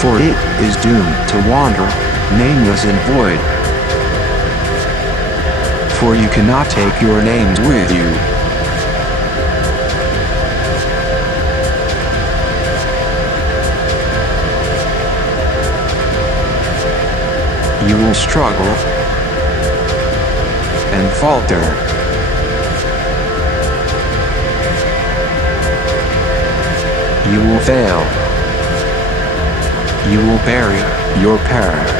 For it is doomed to wander, nameless and void. For you cannot take your names with you. You will struggle and falter. You will fail. You will bury your parent.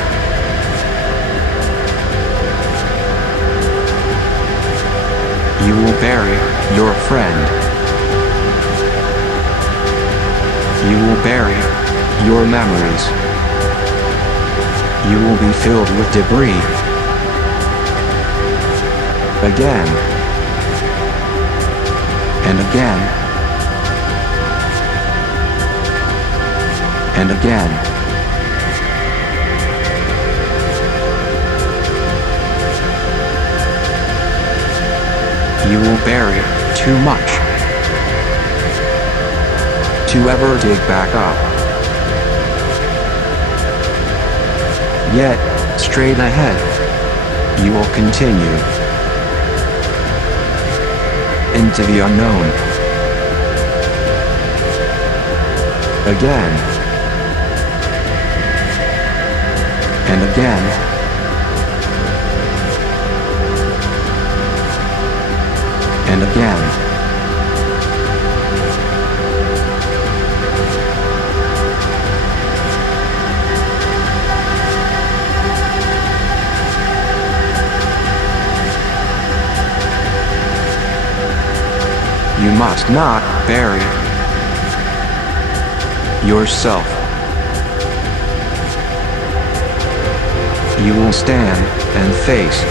You will bury your friend. You will bury your memories. You will be filled with debris. Again. And again. And again. You will bury too much to ever dig back up. Yet, straight ahead, you will continue into the unknown. Again. And again. And again. You must not bury yourself. You will stand and face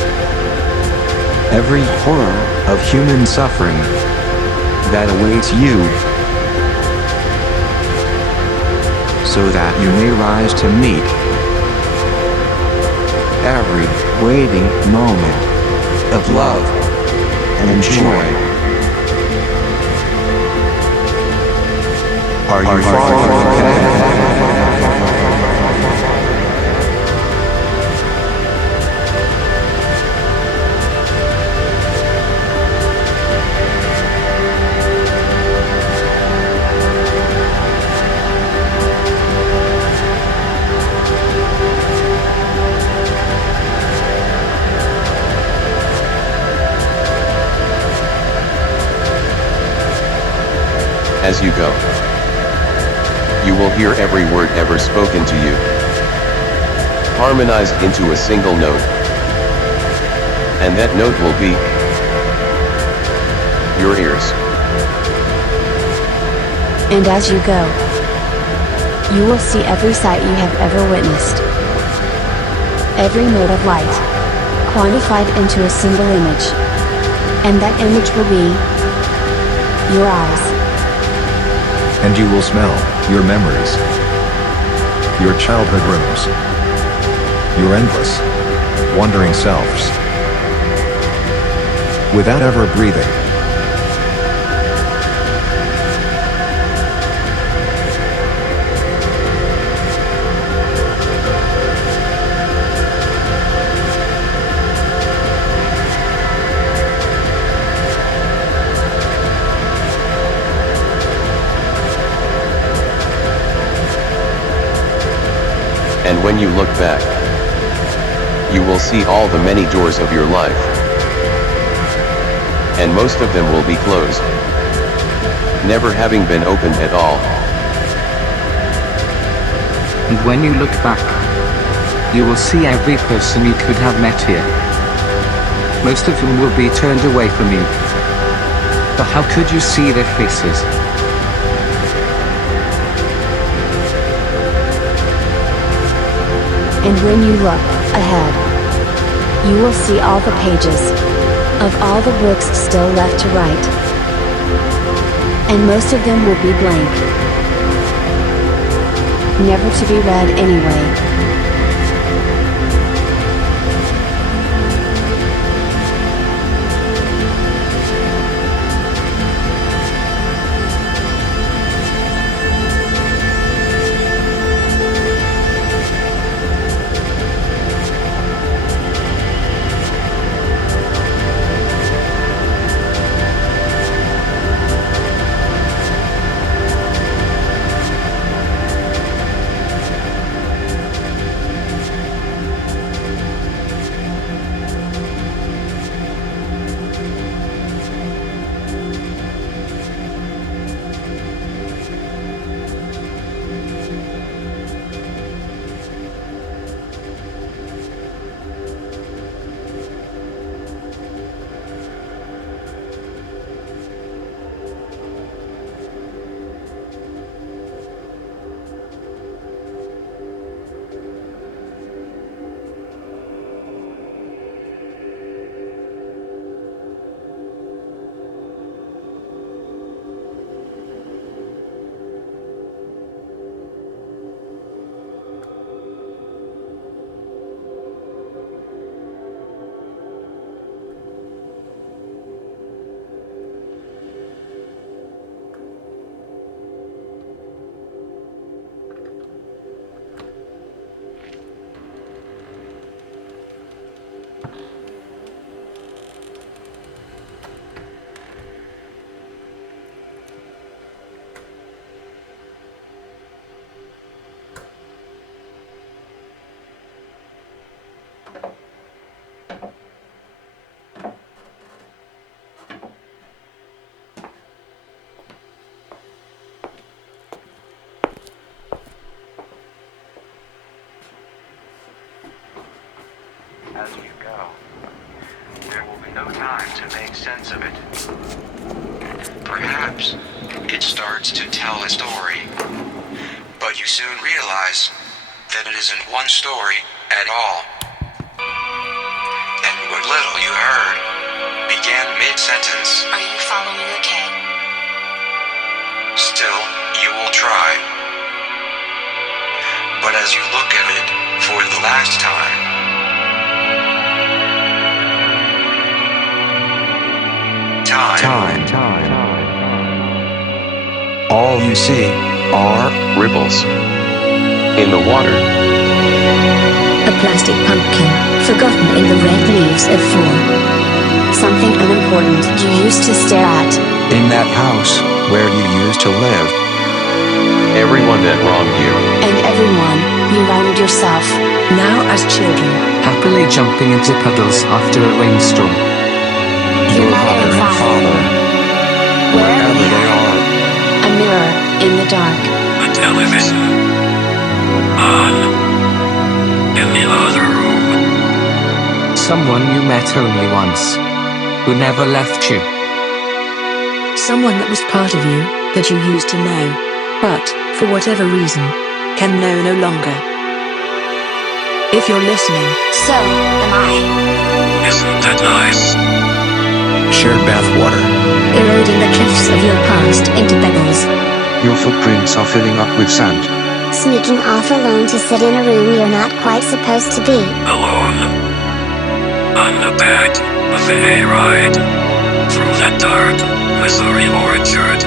every horror of human suffering that awaits you, so that you may rise to meet every waiting moment of love and joy. Are you following okay? As you go, you will hear every word ever spoken to you, harmonized into a single note. And that note will be your ears. And as you go, you will see every sight you have ever witnessed. Every mode of light, quantified into a single image. And that image will be your eyes. And you will smell your memories, your childhood rooms, your endless, wandering selves, without ever breathing. And when you look back, you will see all the many doors of your life. And most of them will be closed, never having been opened at all. And when you look back, you will see every person you could have met here. Most of them will be turned away from you. But how could you see their faces? And when you look ahead, you will see all the pages of all the books still left to write. And most of them will be blank, never to be read anyway. no time to make sense of it. Perhaps it starts to tell a story, but you soon realize that it isn't one story at all. And what little you heard began mid-sentence. Are you following okay? Still, you will try. But as you look at it for the last time, time. All you see are Ripples. In the water. A plastic pumpkin, forgotten in the red leaves of fall. Something unimportant you used to stare at. in that house where you used to live. Everyone that wronged you. And everyone you wronged yourself. Now as children. Happily jumping into puddles after a rainstorm. Your mother and father. Wherever they are. A mirror in the dark. A television. On. In the other room. Someone you met only once. Who never left you. Someone that was part of you, that you used to know, but, for whatever reason, can know no longer. If you're listening, So am I. Isn't that nice? Shared bathwater. Eroding the cliffs of your past into pebbles. Your footprints are filling up with sand. Sneaking off alone to sit in a room you're not quite supposed to be. Alone. On the back of the hayride. Through that dark Missouri orchard.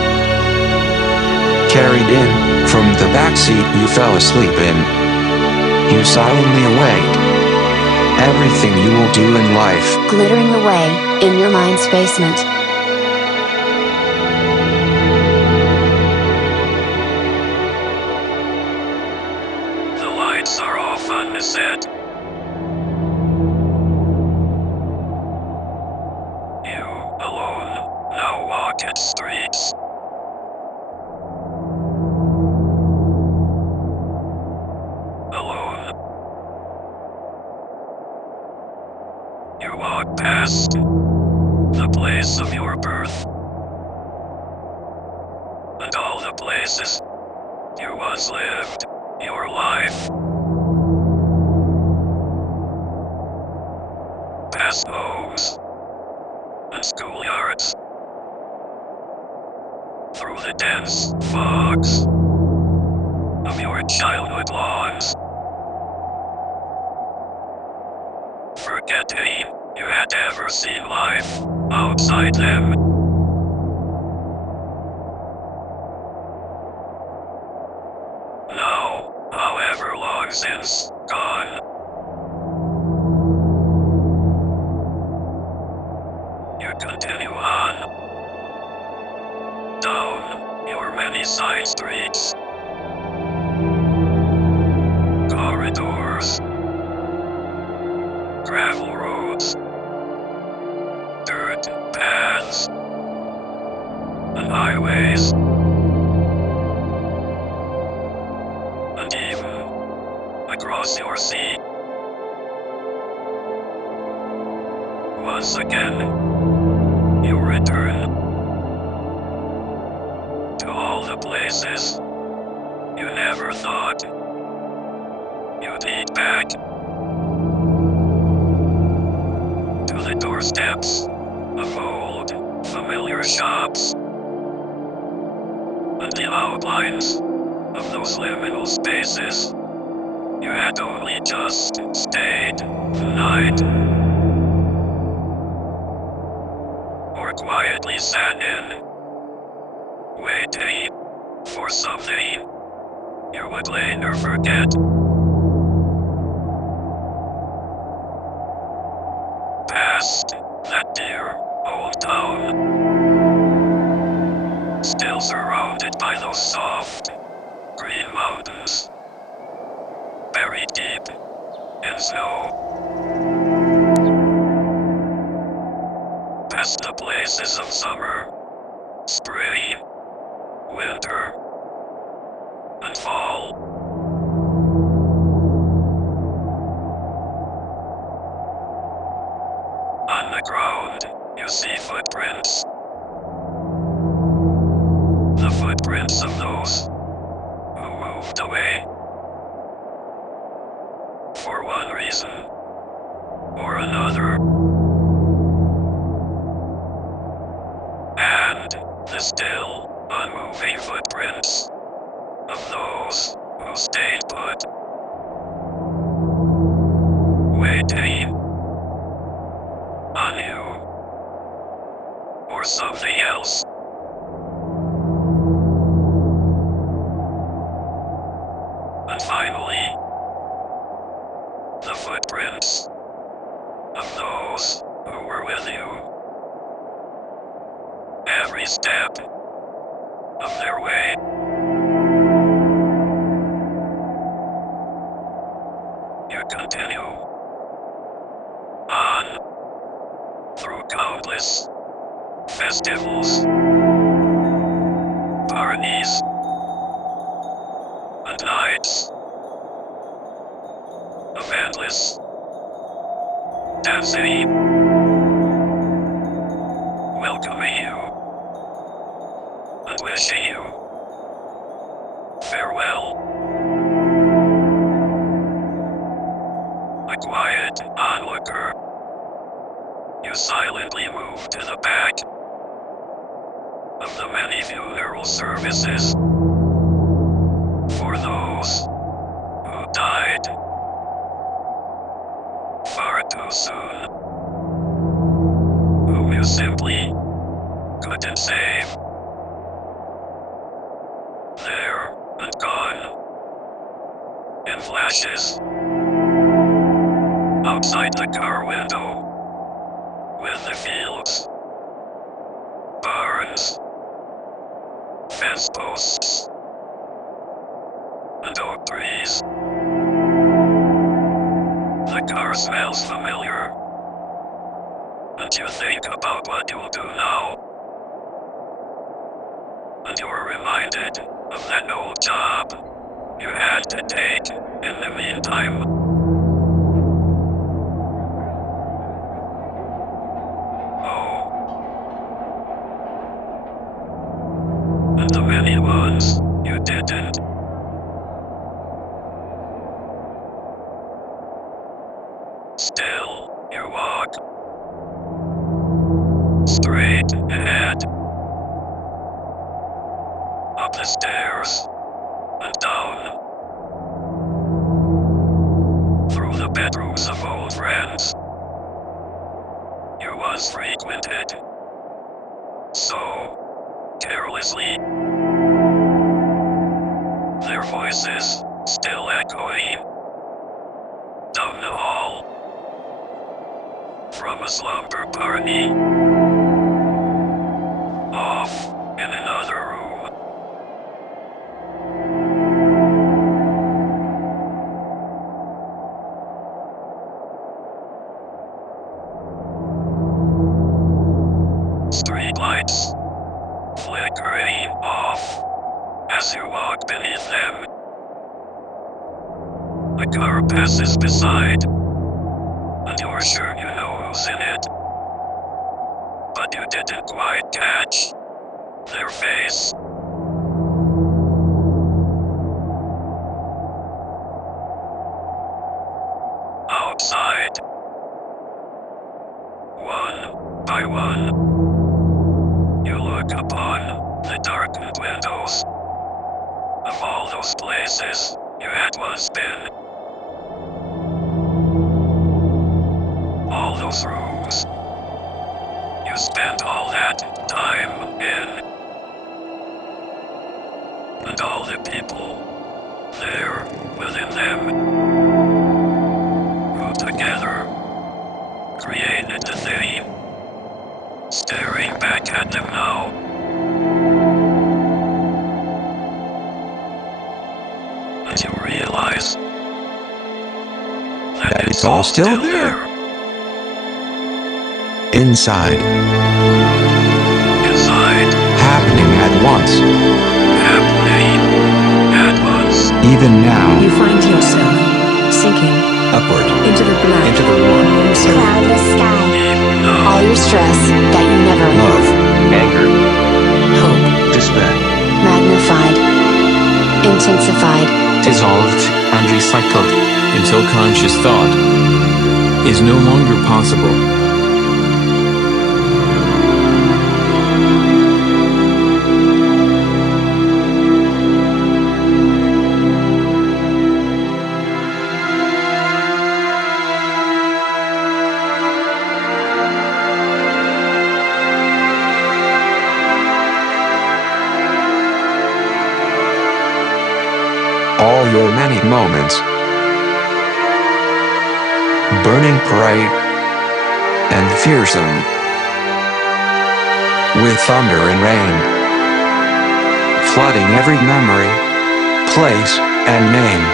Carried in from the backseat you fell asleep in. You silently await everything you will do in life. Glittering away in your mind's basement. The lights are off on the set. You, alone, now walk its streets. Alone. You walk past the place of your birth. And all the places you once lived your life. Past homes and schoolyards. Through the dense fogs of your childhood lawns. Forgetting you had ever seen life outside them. Now, however long since gone. You continue on. Down your many side streets. Corridors. Gravel roads. Dirt paths. And highways. And even across your sea. Once again, you return to all the places you never thought you'd lead back. To the doorsteps of old, familiar shops. And the outlines of those liminal spaces you had only just stayed the night. Or quietly sat in, waiting for something you would later forget. Past that dear old town, still surrounded by those soft green mountains, buried deep in snow. Past the places of summer, spring, winter, and fall. On the ground. ground, you see footprints. The footprints of those who moved away. For one reason or another. And the still unmoving footprints of those who stayed put. Waiting on you or something else. And finally, the footprints of those who were with you. Every step of their way. You continue on through countless festivals, parties, and nights of endless dancing, welcoming you and wishing you farewell. A quiet onlooker, you silently move to the back of the many funeral services for those who died far too soon, whom you simply couldn't save. There and gone in flashes outside the car window with the fields, barns, fence posts, and oak trees. The car smells familiar, and you think about what you'll do now. And you're reminded of that old job you had to take in the meantime. Oh. And the many ones you didn't. Still, you walk straight ahead, up the stairs and down, through the bedrooms of old friends you once frequented so carelessly, their voices still echoing down the hall from a slumber party off in another room. Streetlights flickering off as you walk beneath them. A car passes beside, and you're sure you know who's in it. But you didn't quite catch their face. Outside, one by one, you look upon the darkened windows of all those places you had once been. All those rooms you spent all that time in. And all the people there within them who together created the thing, staring back at them now. And you realize that it's all still there. Inside. Inside. Happening at once. Happening at once. Even now. You find yourself sinking Upward. into the black, Into the warm. blue sky. Cloudless sky. Even now. all your stress that you never love, anger, hope, despair, magnified, intensified, dissolved and recycled. until conscious thought is no longer possible. all your many moments, burning bright and fearsome, with thunder and rain, flooding every memory, place, and name.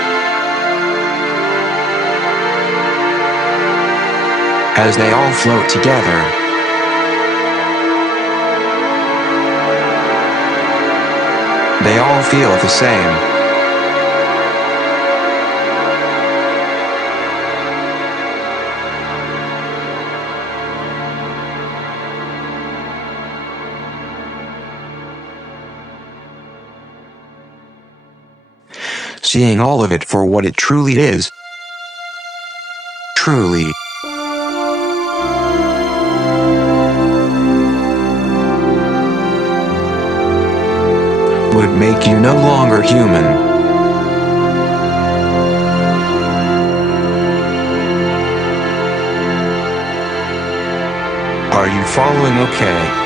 As they all float together, they all feel the same. Seeing all of it for what it truly is. Truly. Would make you no longer human. Are you following okay?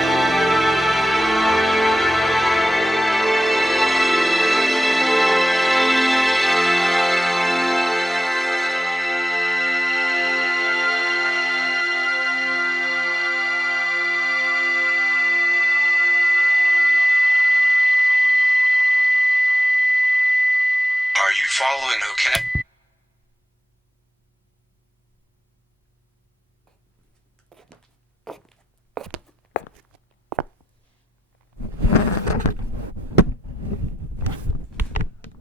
Are you following okay?